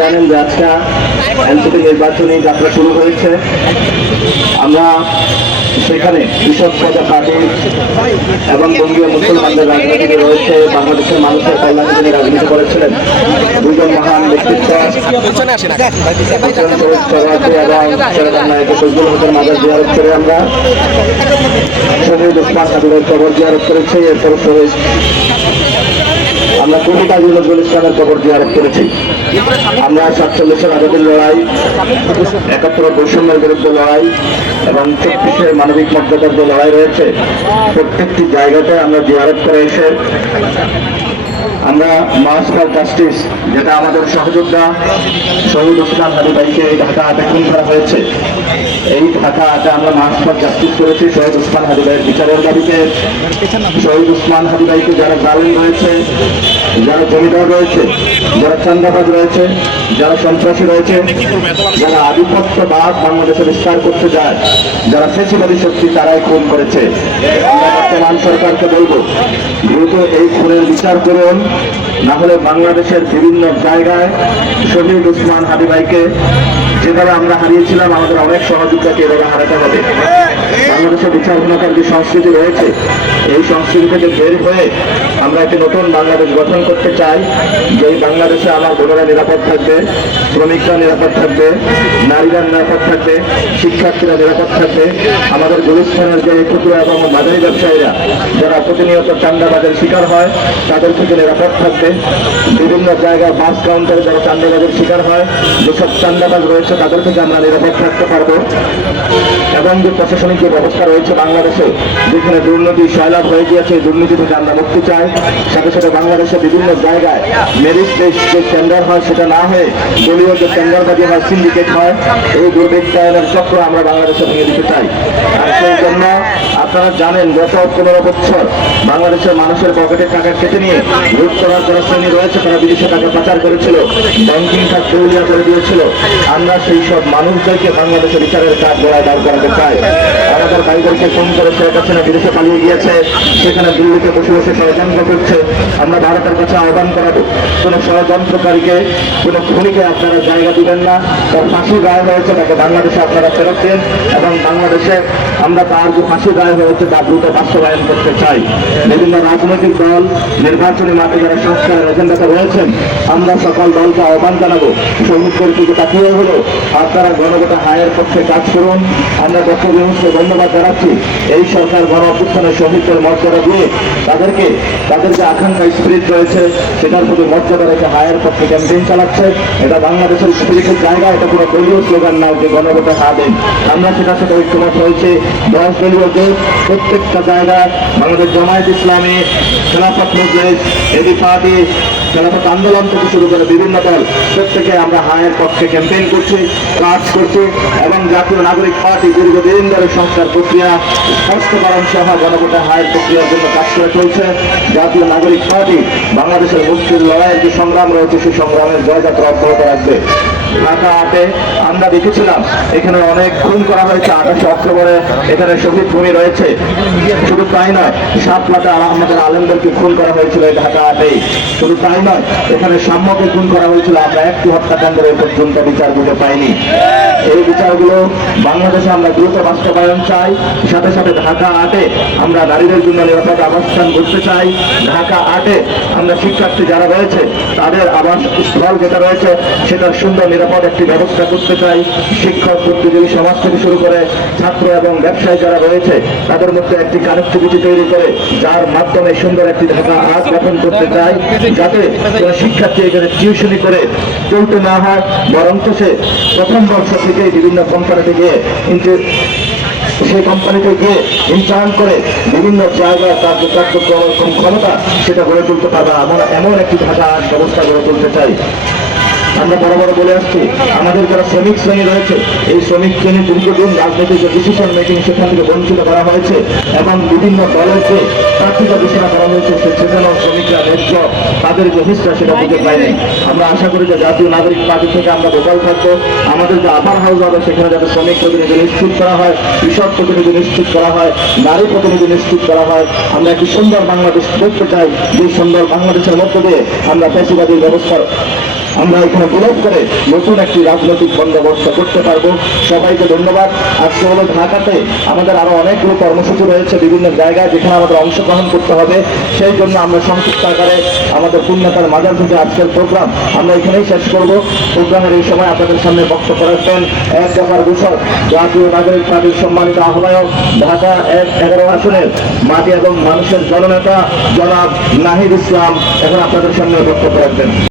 জানেন যে আজকে এনসিপি নির্বাচনী যাত্রা শুরু হয়েছে। আমরা সেখানে কৃষক প্রজা পার্টি এবং বঙ্গীয় মুসলমানদের রাজনীতি রয়েছে, বাংলাদেশের মানুষের কল্যাণে তিনি রাজনীতি করেছিলেন দুজন মহান ব্যক্তিত্ব এবং মাজার জিয়ারত করে আমরা শহীদ ওসমান হাদির কবর জিয়ারত করেছি। এরপর শহীদ আমরা কবি কাজী নজরুল ইসলামের কবর জিয়ারত করেছি। আমরা 47-এর আজাদের লড়াই, 71 বৈষম্যের বিরুদ্ধে লড়াই এবং 34-এর মানবিক মর্যাদার যে লড়াই রয়েছে, প্রত্যেকটি জায়গাতে আমরা জিয়ারত করে এসে আমরা মার্চ ফর জাস্টিস, যেটা আমাদের সহযোদ্ধা শহীদ ওসমান হাদি ভাইকে ঢাকা আটে খুন করা হয়েছে, এই ঢাকা আটে আমরা মার্চ ফর জাস্টিস করেছি শহীদ ওসমান হাদি ভাইয়ের বিচারের দাবিতে। শহীদ ওসমান হাদি ভাইকে যারা জালিম রয়েছে, যারা জমিদার রয়েছে, যারা চাঁদাবাজ রয়েছে, যারা সন্ত্রাসী রয়েছে, যারা আধিপত্যবাদ বাংলাদেশে বিস্তার করতে যায়, যারা ফেসিবাদী শক্তি, তারাই খুন করেছে। আমরা বর্তমান সরকারকে বলবো, দ্রুত এই খুনের বিচার করুন, না হলে বাংলাদেশের বিভিন্ন জায়গায় শহীদ ওসমান হাদি ভাইকে যেভাবে আমরা হারিয়েছিলাম, আমাদের অনেক সহযোগিতাকে এভাবে হারাতে হবে। বাংলাদেশের বিচারহীনতার যে সংস্কৃতি রয়েছে, এই সংস্কৃতি থেকে বের হয়ে আমরা একটি নতুন বাংলাদেশ গঠন করতে চাই, যেই বাংলাদেশে আমার বোনেরা নিরাপদ থাকবে, শ্রমিকরা নিরাপদ থাকবে, নারীরা নিরাপদ থাকবে, শিক্ষার্থীরা নিরাপদ থাকবে, আমাদের গুলিস্তানের যে ক্ষুদ্র এবং মাঝারি ব্যবসায়ীরা যারা প্রতিনিয়ত চাঁদাবাজের শিকার হয়, তাদের থেকে নিরাপদ থাকবে। বিভিন্ন জায়গায় বাস কাউন্টারে যারা চাঁদাবাজের শিকার হয়, যেসব চাঁদাবাজ রয়েছে, তাদের থেকে আমরা নিরাপদ থাকতে পারবো। এবং যে প্রশাসনিক যে ব্যবস্থা রয়েছে বাংলাদেশে, যেখানে দুর্নীতি সয়লাভ হয়ে গিয়েছে, এই দুর্নীতি থেকে আমরা মুক্তি চাই। সাথে সাথে বাংলাদেশে বিভিন্ন জায়গায় মেরিট বেসড যে টেন্ডার হয়, সেটা না হয়ে দলীয় যে টেন্ডারবাজি হয়, সিন্ডিকেট হয়, এই দুর্বৃত্তায়নের চক্র আমরা বাংলাদেশে ভেঙে দিতে চাই। আর সেই জন্য আপনারা জানেন, গত 15 বছর বাংলাদেশের মানুষের পকেটের টাকা কেটে নিয়ে লুট করার যারা শ্রেণী রয়েছে, তারা বিদেশে টাকা পাচার করেছিল, ব্যাংকিং খাত দেউলিয়া করে দিয়েছিল। আমরা সেই সব মানুষদেরকে বাংলাদেশের বিচারের কাজ গড়ায় দাঁড় করাতে চাই। আমাদের ভাইদেরকে ফোন করে শেখ হাসিনা বিদেশে পালিয়ে গিয়েছে, সেখানে দিল্লিতে বসে বসে ষড়যন্ত্র করছে। আমরা ভারতের কাছে আহ্বান করাবো, কোন ষড়যন্ত্রকারীকে, কোন খুনিকে আপনারা জায়গা দিবেন না। তার ফাঁসি গায়ে হয়েছে, তাকে বাংলাদেশে আপনারা ফেরত দেন এবং বাংলাদেশে আমরা তার যে ফাঁসি গায়ে হয়েছে তা দ্রুত বাস্তবায়ন করতে চাই। বিভিন্ন রাজনৈতিক দল নির্বাচনী মাঠে যারা সংস্কারের এজেন্ডাতে রয়েছেন, আমরা সকল দলকে আহ্বান জানাবো, শহীদদের দিকে তাকিয়ে হলো আপনারা গণভোট হায়ের পক্ষে কাজ করুন। আমরা ডক্টর ইউনূসকে ধন্যবাদ জানাচ্ছি, এই সরকার গণ অভ্যুত্থানের শহীদদের মর্যাদা দিয়ে তাদের যে আকাঙ্ক্ষা স্পিরিট রয়েছে, সেটার প্রতি মর্যাদা রেখে হায়ের পক্ষে ক্যাম্পেইন চালাচ্ছে। এটা বাংলাদেশের স্পিরিটের জায়গা, এটা কোনো দলীয় স্লোগান না যে গণভোটে হা দেন। আমরা সেটার সাথে ঐক্যমত হয়েছে 10 দলীয় জোট প্রত্যেকটা জায়গায় বাংলাদেশ জামায়াত ইসলামী, খেলাফত মজলিস, এবি পার্টি, খেলাফত আন্দোলন থেকে শুরু করে বিভিন্ন দল, প্রত্যেকে আমরা হায়ের পক্ষে ক্যাম্পেইন করছি, কাজ করছি এবং জাতীয় নাগরিক পার্টি দীর্ঘদিন ধরে সংস্কার প্রক্রিয়া স্পষ্টকরণ সহ গণভোটে হায়ের প্রক্রিয়ার জন্য কাজ করে চলছে। জাতীয় নাগরিক পার্টি বাংলাদেশের মুক্তির লড়াইয়ের যে সংগ্রাম রয়েছে, সেই সংগ্রামের জয়যাত্রা অব্যাহত রাখবে। ঢাকা আটে আমরা দেখেছিলাম, এখানে অনেক খুন করা হয়েছে। 28 অক্টোবরে এখানে শহীদ ভূমি রয়েছে। শুধু তাই নয়, 7 লাখ আমাদের আলেমদেরকে খুন করা হয়েছিল ঢাকা আটেই। শুধু তাই নয়, এখানে সাম্যকে খুন করা হয়েছিল। আমরা একটি হত্যাকাণ্ডের পর্যন্ত বিচার দিতে পাইনি। এই বিচারগুলো বাংলাদেশে আমরা দ্রুত বাস্তবায়ন চাই। সাথে সাথে ঢাকা আটে আমরা নারীদের জন্য নিরাপদ আবাসস্থান করতে চাই। ঢাকা আটে আমরা শিক্ষার্থী যারা রয়েছে, তাদের আবাস স্থল যেটা রয়েছে, সেটার সুন্দর নিরাপদ একটি ব্যবস্থা করতে চাই। শিক্ষক, বুদ্ধিজীবী সমাজ থেকে শুরু করে ছাত্র এবং ব্যবসায়ী যারা রয়েছে, তাদের মধ্যে একটি কানেক্টিভিটি তৈরি করে, যার মাধ্যমে সুন্দর একটি ঢাকা আট গঠন করতে চাই, যাতে কোনো শিক্ষার্থী এখানে টিউশনি করে চলতে না হয়, বরঞ্চ সে প্রথম বর্ষ থেকে বিভিন্ন কোম্পানিতে গিয়ে সেই কোম্পানিতে গিয়ে ইন্টার্ন করে বিভিন্ন জায়গায় তার যে কার্যক্রম ক্ষমতা, সেটা গড়ে তুলতে পারবে। আমরা এমন একটি ঢাকা আট ব্যবস্থা গড়ে তুলতে চাই। আমরা বরাবর বলে আসছি, আমাদের যারা শ্রমিক শ্রেণী রয়েছে, এই শ্রমিক শ্রেণীর দীর্ঘদিন রাজনৈতিক যে ডিসিশন মেকিং, সেখান থেকে বঞ্চিত করা হয়েছে এবং বিভিন্ন দলের যে প্রার্থীতা ঘোষণা করা হয়েছে, সেখানেও শ্রমিকরা ন্যায্য তাদের যে হিস্সা, সেটা বুঝে পায়নি। আমরা আশা করি যে জাতীয় নাগরিক পার্টি থেকে আমরা ভোকাল থাকবো। আমাদের যে আপার হাউস হবে, সেখানে যাতে শ্রমিক প্রতিনিধি নিশ্চিত করা হয়, কৃষক প্রতিনিধি নিশ্চিত করা হয়, নারী প্রতিনিধি নিশ্চিত করা হয়। আমরা একটি সুন্দর বাংলাদেশ দেখতে চাই, যে সুন্দর বাংলাদেশের মধ্য দিয়ে আমরা ফ্যাসিবাদী ব্যবস্থার আমরা এখানে বিলোপ করে নতুন একটি রাজনৈতিক বন্দোবস্ত করতে পারবো। সবাইকে ধন্যবাদ। আজকে হলো ঢাকাতে আমাদের আরো অনেকগুলো কর্মসূচি রয়েছে বিভিন্ন জায়গায়, যেখানে আমাদের অংশগ্রহণ করতে হবে। সেই জন্য আমরা সংক্ষিপ্ত আকারে আমাদের পূর্ণতার মাজার থেকে আজকের প্রোগ্রাম আমরা এখানেই শেষ করব। প্রোগ্রামের এই সময় আপনাদের সামনে বক্তব্য রাখবেন এক দফার ঘোষক জাতীয় নাগরিক পার্টির সম্মানিত আহ্বায়ক ঢাকা ১-১১ আসনের মাটি এবং মানুষের জননেতা জনাব নাহিদ ইসলাম এখন আপনাদের সামনে বক্তব্য রাখবেন।